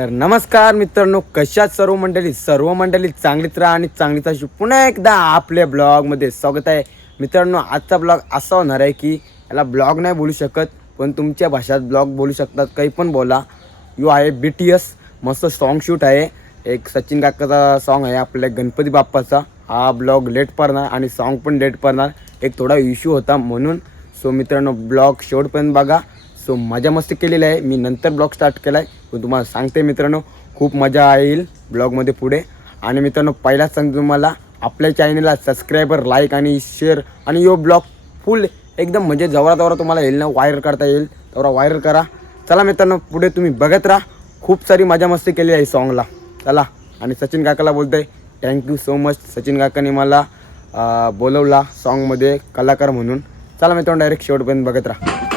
तर नमस्कार मित्रांनो कशात सर्व मंडळी? सर्व मंडळी चांगलीच राहा आणि चांगलीच अशी पुन्हा एकदा आपल्या ब्लॉगमध्ये स्वागत आहे. मित्रांनो आजचा ब्लॉग असा होणार आहे की याला ब्लॉग नाही बोलू शकत पण तुमच्या भाषात ब्लॉग बोलू शकतात. काही पण बोला. यो आहे बी टी एस मस्त सॉन्ग शूट आहे. एक सचिन काकाचा सॉन्ग आहे आपल्या गणपती बाप्पाचा. हा ब्लॉग लेट पडणार आणि सॉन्ग पण लेट पडणार. एक थोडा इश्यू होता म्हणून. सो मित्रांनो ब्लॉग शेवटपर्यंत बघा. सो मजा मस्ती केलेली आहे. मी नंतर ब्लॉग स्टार्ट केला आहे पण तुम्हाला सांगते मित्रांनो खूप मजा येईल ब्लॉगमध्ये पुढे. आणि मित्रांनो पहिलाच सांगतो तुम्हाला आपल्या चॅनलला सबस्क्रायबर लाईक आणि शेअर आणि यो ब्लॉग फुल एकदम म्हणजे जवळजवळ तुम्हाला येईल ना व्हायरल करता येईल. तेवढा व्हायरल करा. चला मित्रांनो पुढे तुम्ही बघत राहा. खूप सारी मजा मस्ती केली आहे सॉन्गला चला आणि सचिन काकाला आहे थँक्यू सो मच सचिन काकाने मला बोलवला सॉन्गमध्ये कलाकार म्हणून. चला मित्रांनो डायरेक्ट शेवटपर्यंत बघत राहा.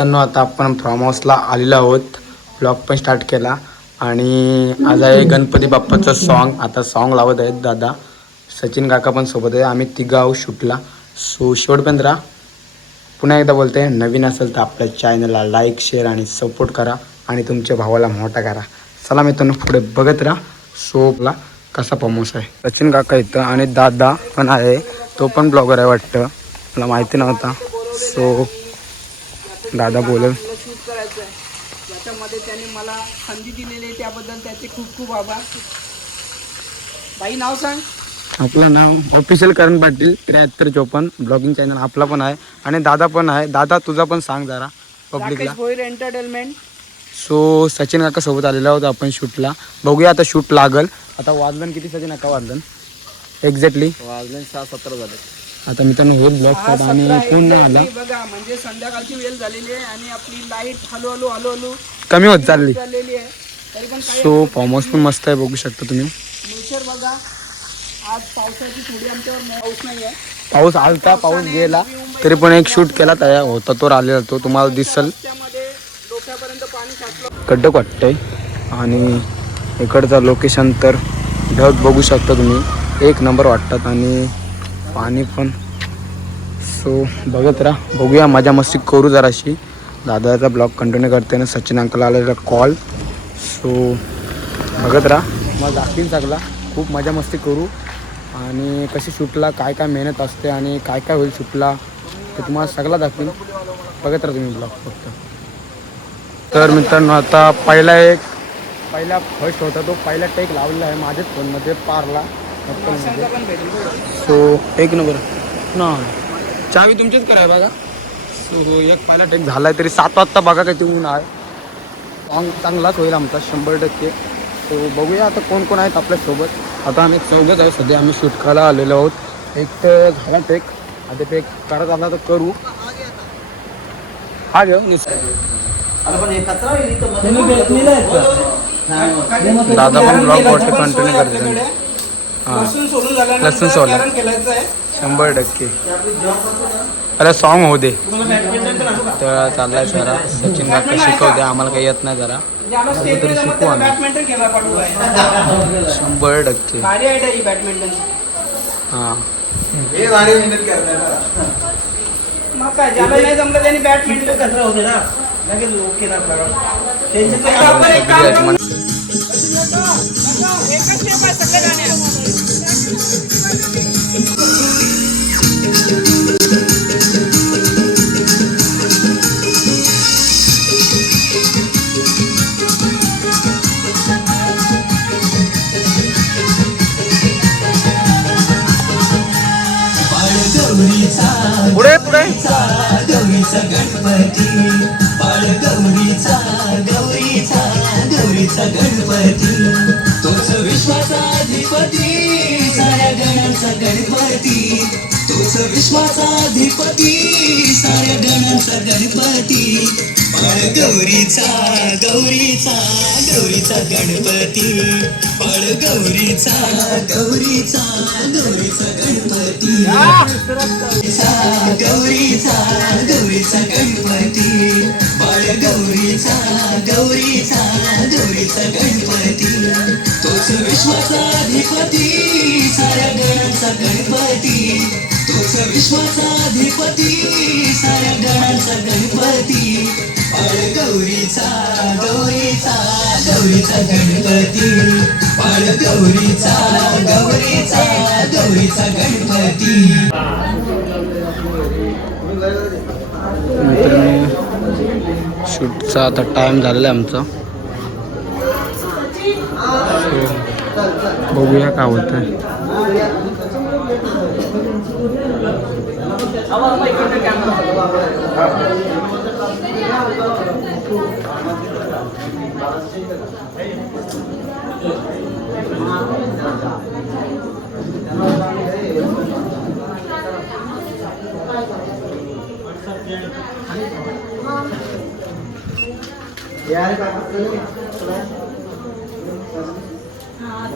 मित्रांनो आता आपण फार्म हाऊसला आलेलो आहोत. ब्लॉग पण स्टार्ट केला. आणि आज आहे गणपती बाप्पाचं सॉन्ग आता सॉन्ग लावत आहेत दादा. सचिन काका पण सोबत आहे. आम्ही तिघं आहोत शूटला सो शेवटपर्यंत राहा. पुन्हा एकदा बोलते. नवीन असेल तर आपल्या चॅनलला लाईक शेअर आणि सपोर्ट करा. आणि तुमच्या भावाला मोठा करा. चला मित्रांनो पुढे बघत राहा. सोपला कसा पमोस आहे. सचिन काका इथं आणि दादा पण आहे. तो पण ब्लॉगर आहे वाटतं. मला माहिती नव्हता. सो दादा मला शूट करायचं आहे ज्याच्यामध्ये त्यांनी मला संधी दिलेली आहे त्याबद्दल त्याचे खूप खूप आभार. बाई नाव सांग. आपलं नाव ऑफिशियल करण पाटील त्र्याहत्तर चोपन्न. ब्लॉगिंग चॅनल आपला पण आहे आणि दादा पण आहे. दादा तुझा पण सांग जरा पब्लिकला भोईर एंटरटेनमेंट सो सचिन काका सोबत आलेला होता आपण शूटला बघूया आता शूट लागल. आता वाजलं किती? सचिन काका वाजलं एक्झॅक्टली वाजले सहा सतरा झाले. आता मित्रांनो हे ब्लॉग हा आणि सतरा कोण नाही आला. बघा म्हणजे संध्याकाळची वेळ झालेली आहे आणि आपली लाइट हळू हळू हळू हळू कमी होत चालली. झालेली आहे. तरी पण काही सो फॉर्म हाऊस पण मस्त आहे बघू शकता तुम्ही. नेचर बघा. आज पावसाची थोडी आमच्यावर पाऊस नाही आहे पाऊस आलता पाऊस गेला तरी पण एक शूट केला तयार होता तो आलेला तो तुम्हाला दिसल. त्यामध्ये डोक्यापर्यंत पाणी साचलं. वाटतंय. आणि इकडचं लोकेशन तर ढग बघू शकता तुम्ही. एक नंबर वाटतात आणि पाणी पण. सो बघत राहा. बघूया मजा मस्ती करू जराशी. दादाचा ब्लॉग कंटिन्यू करते ना सचिन अंकल आलेला कॉल सो बघत राहा. मला दाखवीन सगळा. खूप मजा मस्ती करू. आणि कशी शूटला काय काय मेहनत असते आणि काय काय होईल शूटला ते तुम्हाला सगळा दाखवीन. बघत राहा तुम्ही ब्लॉग फक्त. तर मित्रांनो आता पहिला एक पहिला फर्स्ट होता तो. पहिला टेक लावलेला आहे माझ्याच फोनमध्ये पारला. सो एक नंबर. ना. चावी तुमचीच कराय बघा. सो हो एक पहिला टेक झाला आहे तरी सात वाजता बघा काही ऊन आहे. सॉंग चांगलाच होईल आमचा शंभर टक्के. सो बघूया आता कोण कोण आहेत आपल्यासोबत आता आम्ही चौघच आहे सध्या आम्ही शूट करायला आलेलो आहोत. एक तर झाला टेक आता टेक करत आला तर करू. हा घेऊ दादा पण ब्लॉग वॉटर कंटिन्यू करते. लसूण सोडून झाल्यानंतर लसूण केलायचं आहे. शंभर टक्के. अरे सॉन्ग होऊ दे. तर चाललाय जरा सचिन काका शिकव दे. आम्हाला काही येत नाही जरा. स्टेट तरी शिकू आम्ही. बॅडमिंटन खेळा पाठवू आहे. शंभर टक्के. भारी आहे ही. बॅडमिंटनची हां मग काय ज्याला नाही जमलं त्यांनी बॅडमिंटन कचरा होते ना. लगेच ओके ना आपण एक काम करू. एकच step आहे सगळ्या पुढे पुढे. गौरीचा गणपती बाळ गौरीचा गौरी. देवीचा गणपती. तोच विश्वाचा अधिपती साऱ्या गणांचा गणपती. तोच विश्वाचा अधिपती साऱ्या गणांचा गणपती. बाळ गौरीचा गौरीचा गौरीचा गणपती. बाळ गौरीचा गौरीचा गौरीचा गणपती. गौरीचा गौरीचा गणपती. बाळ गौरीचा गौरीचा गणपती तोच विश्वाचा अधिपती साऱ्या गणांचा गणपती तोच विश्वाचा अधिपती साऱ्या गणांचा गणपती पाळ गौरीचा गौरीचा गौरीचा गणपती पाळ गौरीचा गौरीचा गौरीचा गणपती शूटचा आता टाइम झालेला आहे आमचा. बघूया काय होत आहे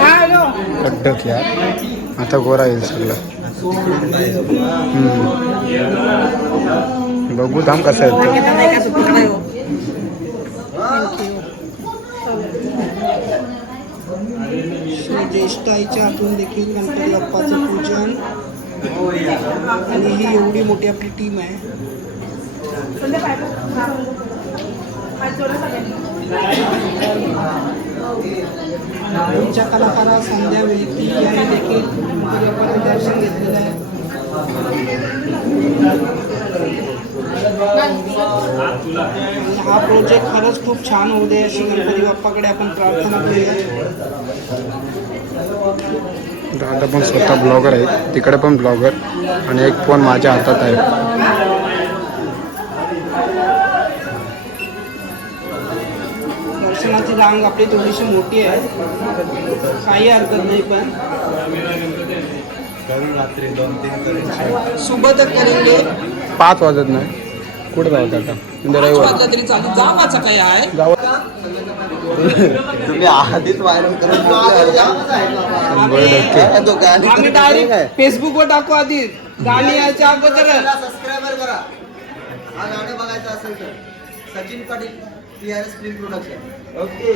हॅलो कडक यार. आता गोरा येईल सगळं. बघू थांब कसं आहे ज्येष्ठाईच्या ज्येष्ठ आईच्या हातून देखील गणपती बाप्पाचं पूजन. आणि ही एवढी मोठी आपली टीम आहे. आमच्या कलाकारा संध्या वेळी यांनी देखील दर्शन घेतलेलं आहे. हा प्रोजेक्ट खरंच खूप छान होऊ दे अशी गणपती बाप्पाकडे आपण प्रार्थना करूया. दादा पण स्वतः ब्लॉगर आहेत तिकडे पण ब्लॉगर आणि एक फोन माझ्या हातात आहे. दर्शनाची रांग आपली थोडीशी मोठी आहे. काही हरकत नाही पण. सोबतच करेंगे पाच वाजत नाही. कुठे जाऊ आता? उद्या रविवार वाजला तरी चालू. जावाचा काय आहे जाऊ तुम्ही आधीच व्हायरल टक्के. आम्ही डायरेक्ट फेसबुक वर टाकू आधी. गाणी यायच्या अगोदर सबस्क्राईबर करा. हा गाणं बघायचं असेल तर. Sachin Patel P R S film production okay.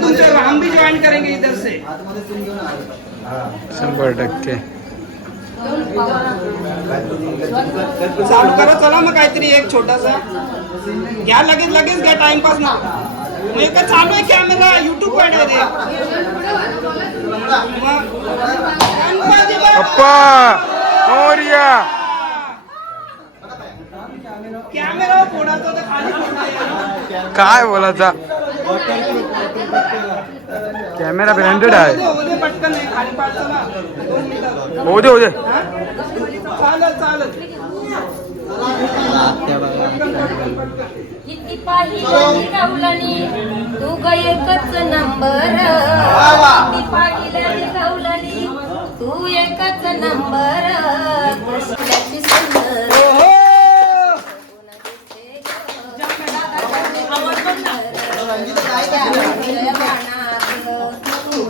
तुमसे हम भी ज्वाइन करेंगे इधर से. शंभर टक्के. चालू करा चला मग काहीतरी एक छोटासा घ्या लगेच लगेच घ्या टाइमपास ना? मग चालू आहे कॅमेरा युट्यूब वर! अप्पा मोर्या कॅमेरा फोडाचा तर खाली फोडतोय. काय बोलायचा? कॅमेरा ब्रँडेड आहे. होऊ दे. होऊ दे हा? किती पाहिलं निघवलनी तू ग एकच नंबर. किती पाहिलं निघवलनी तू एकच नंबर. सुंदर ओहो! तू ग पडली गळ्यात कसं भरलं मनात तुझं रंग रूप राधे कसं भरलं मनात किती पहिल्या निघवलं उग एकच नंबर किती पहिल्या निघवलं उग एकच नंबर कशी शोभून दिसते ग राधा गवळ्याची सुंदर कशी शोभून दिसते ग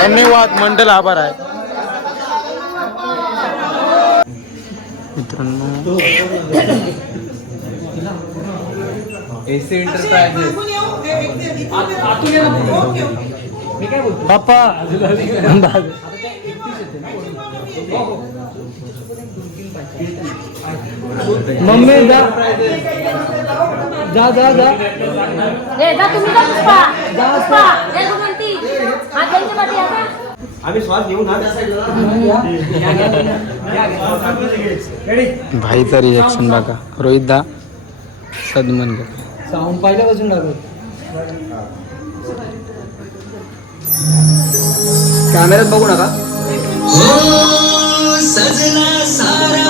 धन्यवाद मंडल आभार आहे. मित्रांनो. AC enterprises. बाप्पा. मम्मी जा. जा जा जा. जा तुम्ही जा पुष्पा. पुष्पा. भाईचा रिएक्शन बघा. रोहित दा सदमनकर साऊंड पहिल्यापासून लागत कॅमेऱ्यात बघू नका. हो सजला सारा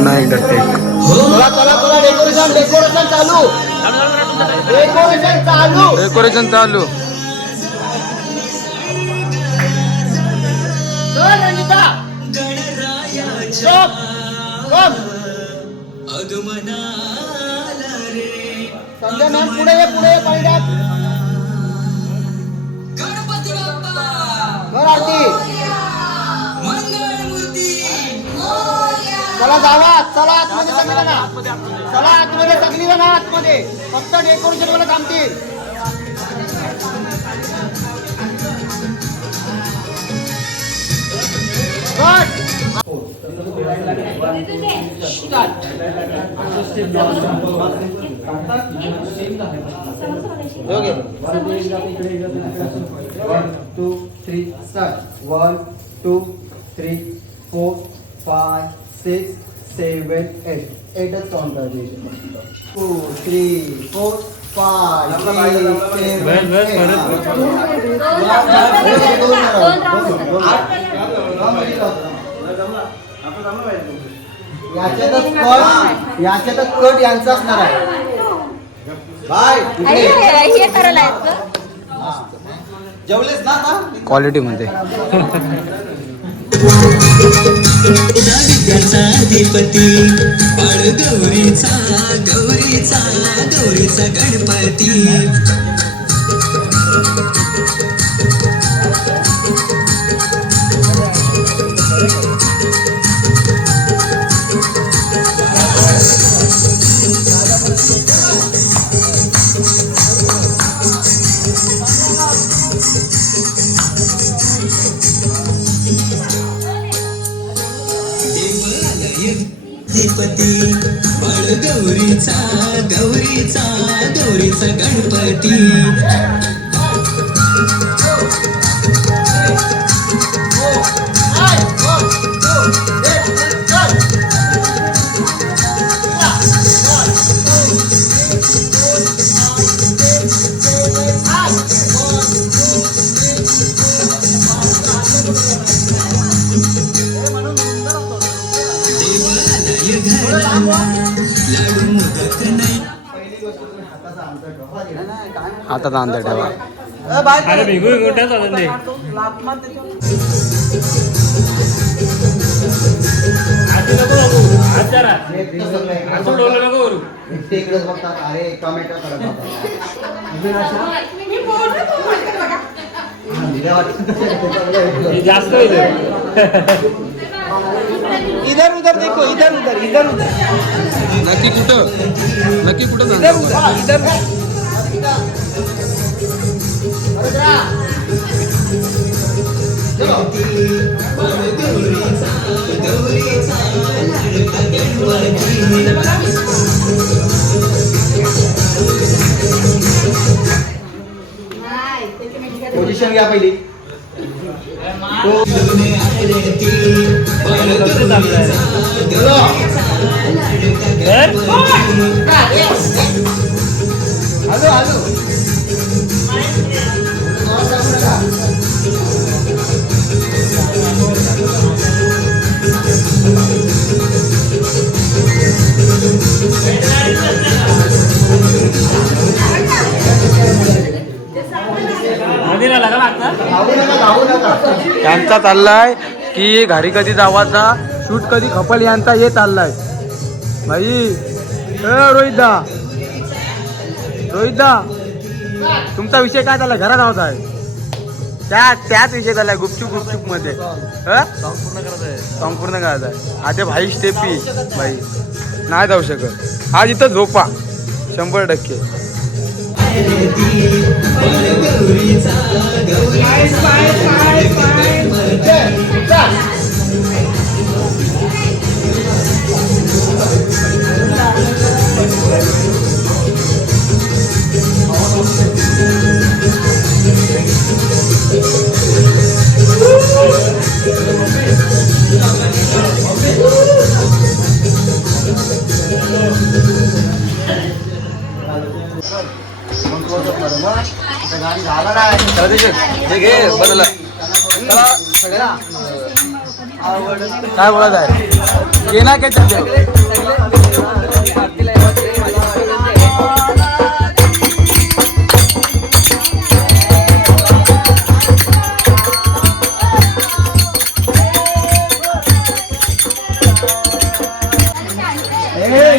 पुन्हा एकदा टेक डेकोरेशन डेकोरेशन चालू संजय मॅम पुढे ये पुढे गणपती बाप्पा. चला जावा चला आतमध्ये सगळी जण चला आतमध्ये सगळी जण आतमध्ये. फक्त डेकोरेशन वाला थांबतील. One two three start one two three four five six seven eight एटच count करायचे टू थ्री फोर राऊंड याच्यातच कट याच्यातच कट यांचा असणार आहे बाय हे करायला आहेत का जेवलेस ना क्वालिटीमध्ये विद्याचा अधिपती. बाळ गौरीचा गौरीचा गौरीचा गणपती. गणपती अधिपती गौरीचा गौरीचा गौरीचा गणपती. हातात अंतर ठेवा. जास्त इधर उधर देखो इधर उधर इधर उधर. नक्की कुठं? नक्की कुठं इधर उधर इधर पोझिशन घ्या पहिली हॅलो हॅलो यांचा चाललाय की घरी कधी जावाचा शूट कधी खपल यांचा हे चाललाय. भाई रोहितदा. रोहितदा तुमचा विषय काय चाललाय घरात राहत आहे. त्या त्याच विषय चाललाय गुपचूप गुपचूपमध्ये. संपूर्ण करायचं आहे. आता भाई स्टेपी. भाई नाही जाऊ शकत. आज इथं झोपा शंभर टक्के. गाडी काय बोलत आहे? ये ना काय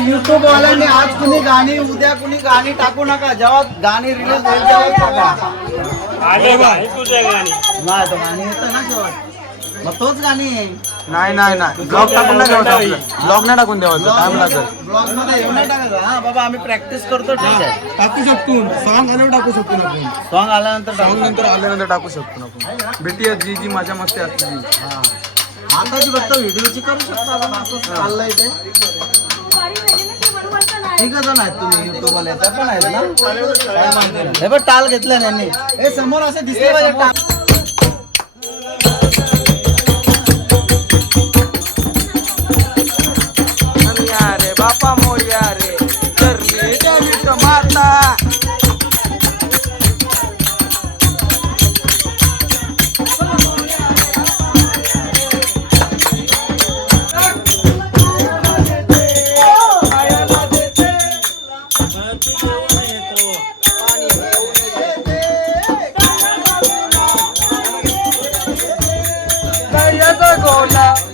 युट्यूब वाल्यांनी आज कुणी गाणी उद्या कुणी गाणी टाकू नका. जेव्हा गाणी रिलीज होईल तेव्हा टाका. गाणी. येतं ना जेव्हा. मग तोच गाणी येईल नाही नाही नाही. ब्लॉग टाकून नाही आपलं. ब्लॉग नाही टाकून द्यावं टाइम लागेल ब्लॉगमध्ये येऊ नाही टाकायचं. हा बाबा आम्ही प्रॅक्टिस करतो ठीक आहे. टाकू शकतो. सॉंग आल्यावर टाकू शकतो ना आपण. सॉंग आल्यानंतर. सॉंग नंतर आल्यानंतर टाकू शकतो ना आपण. भेटी जी जी माझ्या मस्ती असते आता जी. फक्त व्हिडिओची करू शकतो आपण. असंच चाललंय ते. तुम्ही पण आहेत ना? हे बघ टाल घेतलं ना यांनी हे समोर असं दिसलं पाहिजे टाल. रे बापा मोर्या रे go now